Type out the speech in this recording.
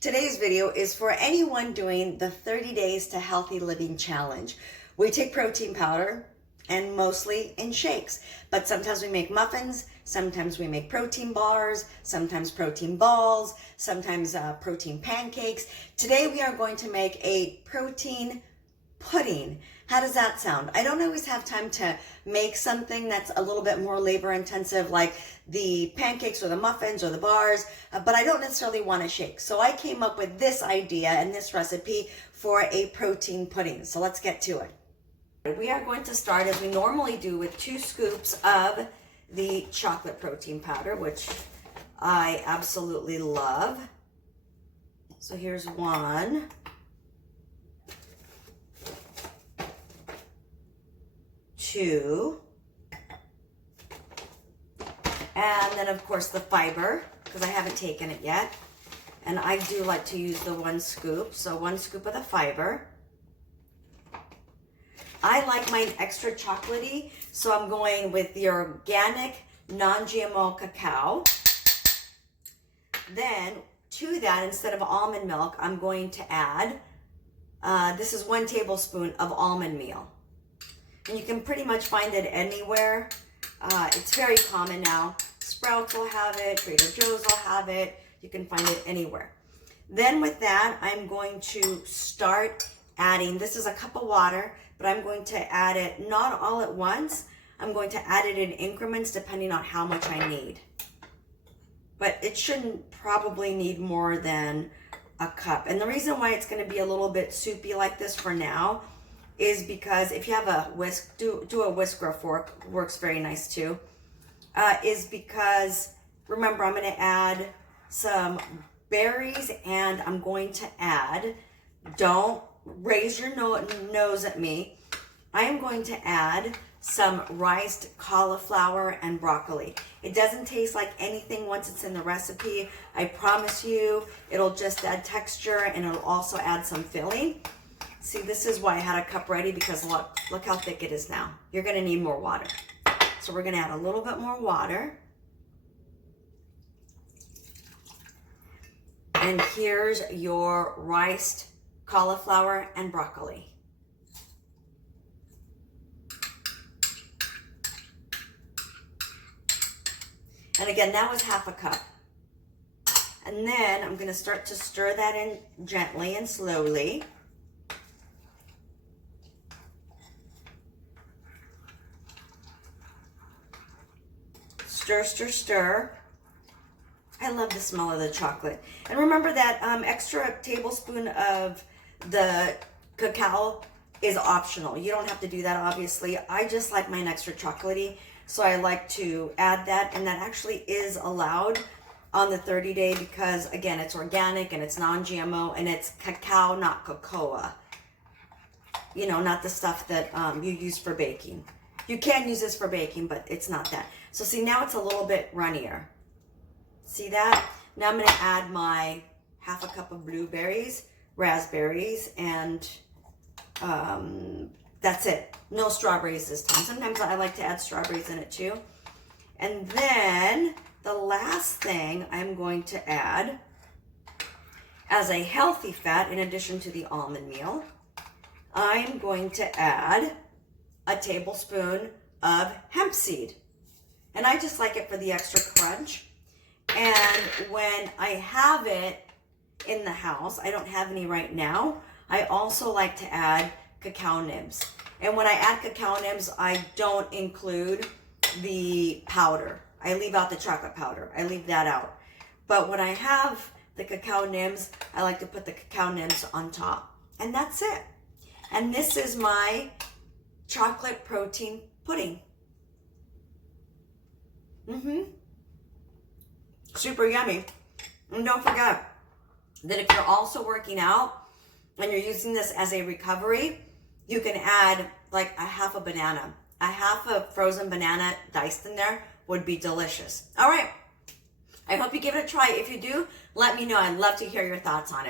Today's video is for anyone doing the 30 Days to Healthy Living Challenge. We take protein powder and mostly in shakes, but sometimes we make muffins, sometimes we make protein bars, sometimes protein balls, sometimes protein pancakes. Today we are going to make a protein pudding. How does that sound? I don't always have time to make something that's a little bit more labor intensive like the pancakes or the muffins or the bars, but I don't necessarily want to shake. So I came up with this idea and this recipe for a protein pudding. So let's get to it. We are going to start as we normally do with 2 scoops of the chocolate protein powder, which I absolutely love. So here's 1. 2, and then of course the fiber, because I haven't taken it yet, and I do like to use the 1 scoop, so 1 scoop of the fiber. I like mine extra chocolatey, so I'm going with the organic non-GMO cacao. Then to that, instead of almond milk, I'm going to add, this is 1 tablespoon of almond meal. And you can pretty much find it anywhere. It's very common now. Sprouts will have it, Trader Joe's will have it. You can find it anywhere. Then with that, I'm going to start adding, this is a cup of water, but I'm going to add it not all at once. I'm going to add it in increments depending on how much I need. But it shouldn't probably need more than a cup. And the reason why it's going to be a little bit soupy like this for now is because if you have a whisk, do a whisk or a fork, works very nice too, is because, remember, I'm going to add some berries and I'm going to add, don't raise your nose at me, I am going to add some riced cauliflower and broccoli. It doesn't taste like anything once it's in the recipe. I promise you, it'll just add texture and it'll also add some filling. See, this is why I had a cup ready, because look how thick it is now. You're going to need more water. So we're going to add a little bit more water. And here's your riced cauliflower and broccoli. And again, that was half a cup. And then I'm going to start to stir that in gently and slowly. Stir, stir, stir. I love the smell of the chocolate. And remember that extra tablespoon of the cacao is optional. You don't have to do that, obviously. I just like mine extra chocolatey, so I like to add that. And that actually is allowed on the 30 day because, again, it's organic and it's non-GMO and it's cacao, not cocoa. You know, not the stuff that you use for baking. You can use this for baking, but it's not that. So see, now it's a little bit runnier. See that? Now I'm going to add my half a cup of blueberries, raspberries, and that's it. No strawberries this time. Sometimes I like to add strawberries in it too. And then the last thing I'm going to add as a healthy fat, in addition to the almond meal, I'm going to add a tablespoon of hemp seed. And I just like it for the extra crunch. And when I have it in the house, I don't have any right now, I also like to add cacao nibs. And when I add cacao nibs, I don't include the powder. I leave out the chocolate powder. I leave that out. But when I have the cacao nibs, I like to put the cacao nibs on top. And that's it. And this is my chocolate protein pudding. Super yummy. And don't forget that if you're also working out and you're using this as a recovery, you can add like a half a banana. A half a frozen banana diced in there would be delicious. All right. I hope you give it a try. If you do, let me know. I'd love to hear your thoughts on it.